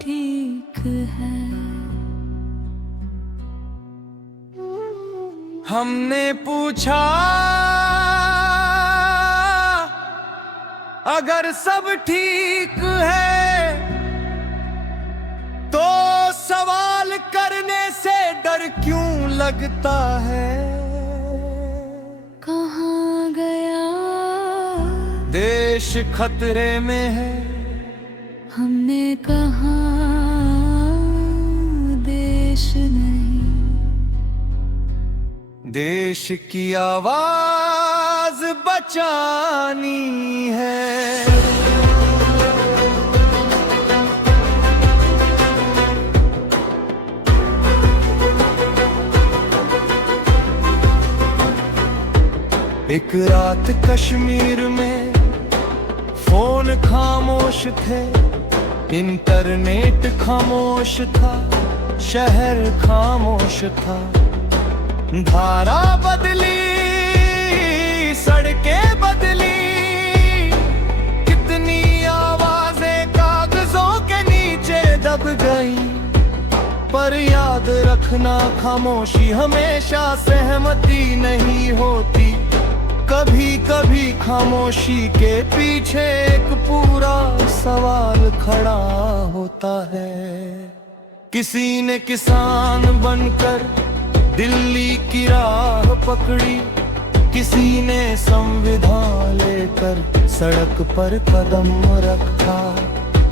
ठीक है। हमने पूछा अगर सब ठीक है तो सवाल करने से डर क्यों लगता है। कहाँ गया देश खतरे में है, हमने कहा देश नहीं। देश की आवाज बचानी है। एक रात कश्मीर में फोन खामोश थे, इंटरनेट खामोश था, शहर खामोश था। धारा बदली, सड़कें बदली, कितनी आवाजें कागजों के नीचे दब गई। पर याद रखना, खामोशी हमेशा सहमति नहीं होती। कभी कभी खामोशी के पीछे एक पूरा सवाल खड़ा होता है। किसी ने किसान बनकर दिल्ली की राह पकड़ी, किसी ने संविधान लेकर सड़क पर कदम रखा।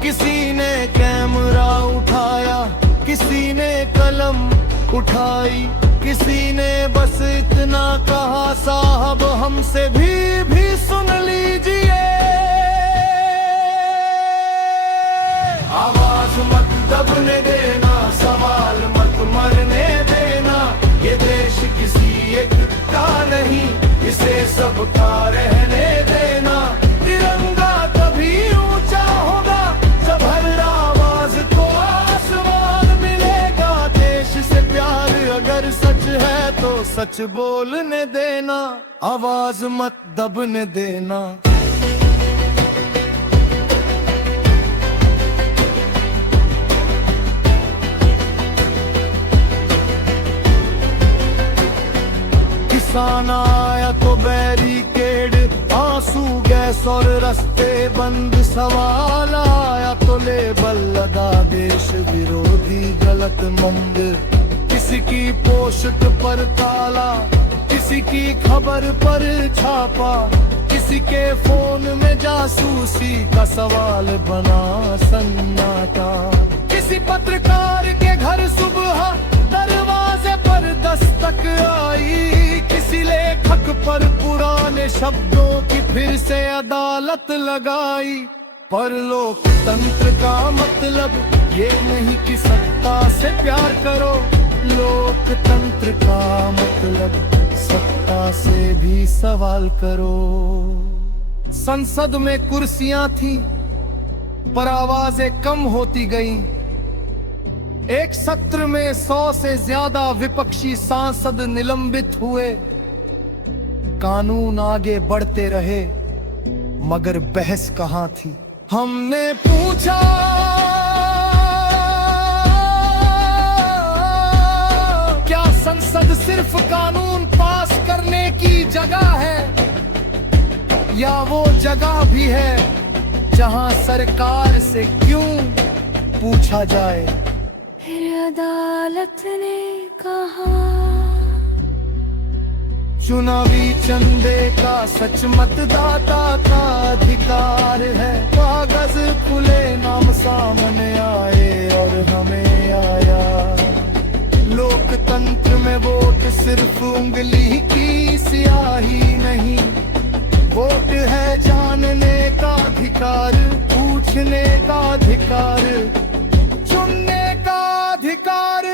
किसी ने कैमरा उठाया, किसी ने कलम उठाई, किसी ने बस इतना कहा, साहब हमसे भी सुन लीजिए। आवाज मत दबने देना, सवाल मत मरने देना। ये देश किसी एक का नहीं, इसे सबका रहने देना। तिरंगा तभी ऊंचा होगा जब हर आवाज को आसमान मिलेगा। देश से प्यार अगर सच है तो सच बोलने देना, आवाज मत दबने देना। किसान आया तो बैरिकेड, आंसू गैस और रास्ते बंद। सवाल आया तो लेबल लगा, देश विरोधी गलत मंद। किसी की पोस्ट पर ताला, किसी की खबर पर छापा, किसी के फोन में जासूसी का सवाल बना सन्नाटा। किसी पत्रकार के घर सुबह दरवाजे पर दस्तक आई, किसी लेखक पर पुराने शब्दों की फिर से अदालत लगाई। पर लोकतंत्र का मतलब ये नहीं कि सत्ता से प्यार करो, लोकतंत्र का मतलब सत्ता से भी सवाल करो। संसद में कुर्सियां थी पर आवाजें कम होती गईं। एक सत्र में 100 से ज्यादा विपक्षी सांसद निलंबित हुए। कानून आगे बढ़ते रहे मगर बहस कहां थी। हमने पूछा क्या संसद सिर्फ कानून पास करने की जगह है, या वो जगह भी है जहां सरकार से क्यों पूछा जाए। फिर अदालत ने कहा चुनावी चंदे का सच मतदाता का अधिकार है। कागज खुले, नाम सामने आए और हमें आया। लोकतंत्र में वोट सिर्फ उंगली की स्याही नहीं, वोट है जानने का अधिकार, पूछने का अधिकार, चुनने का अधिकार।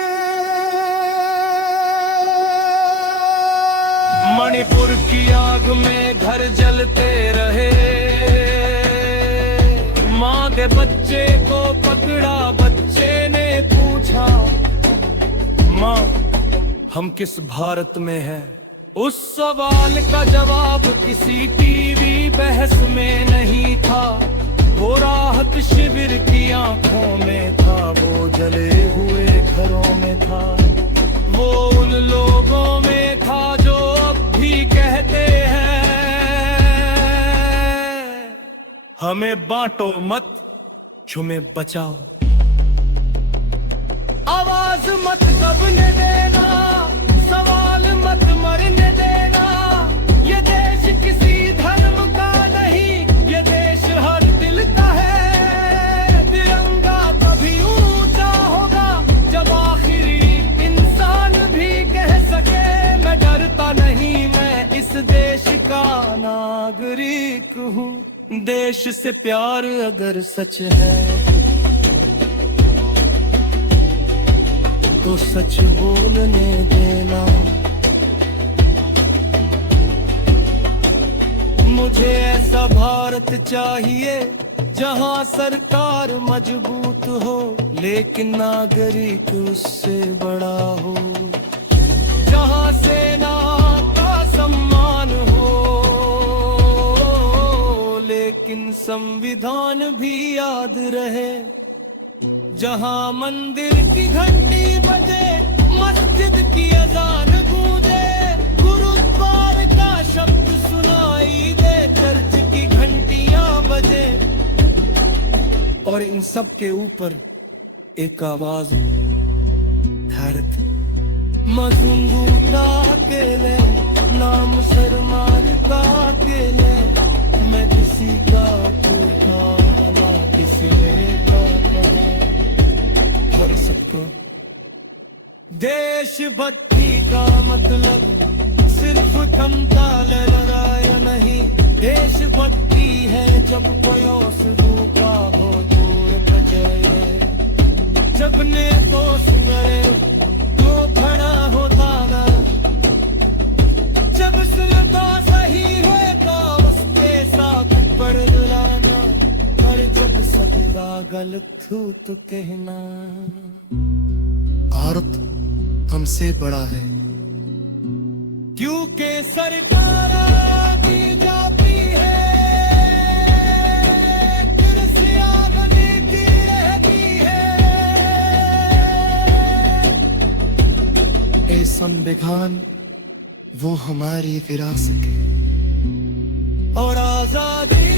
मणिपुर की आग में घर जलते रहे, माँ के बच्चे को पकड़ा, बच्चे ने पूछा माँ हम किस भारत में हैं। उस सवाल का जवाब किसी टीवी बहस में नहीं था। वो राहत शिविर की आंखों में था, वो जले हुए घरों में था, वो उन लोगों में था जो अब भी कहते हैं हमें बांटो मत, छुमे बचाओ। आवाज मत दबने देना, सवाल मत मरने देना। ये देश किसी धर्म का नहीं, ये देश हर दिल का है। तिरंगा तभी ऊंचा होगा जब आखिरी इंसान भी कह सके मैं डरता नहीं, मैं इस देश का नागरिक हूँ। देश से प्यार अगर सच है तो सच बोलने देना। मुझे ऐसा भारत चाहिए जहां सरकार मजबूत हो, लेकिन नागरिक उससे बड़ा हो, जहां सेना का सम्मान हो, लेकिन संविधान भी याद रहे, जहां मंदिर की घंटी बजे, मस्जिद की अजान गूंजे, गुरुद्वार का शब्द सुनाई दे, चर्च की घंटियां बजे, और इन सब के ऊपर एक आवाज, भारत। मजूंगू का अकेले, नाम शर्मान का अकेले, मैं किसी का टूटा ना किसी का हर सबको। देशभक्ति का मतलब सिर्फ थमताल लगाया नहीं, देशभक्ति है जब पड़ोस रूपा हो दूर बजाए, जब ने तो सुनरे तो खड़ा होता ना, जब सुनता सही है तो उसके साथ पढ़ लाना, और जब सदरा गलत हो तो कहना। भारत हमसे बड़ा है क्योंकि सरकार की जाती है, कृषिया बनती रहती है, ए संविधान वो हमारी विरासत है, और आजादी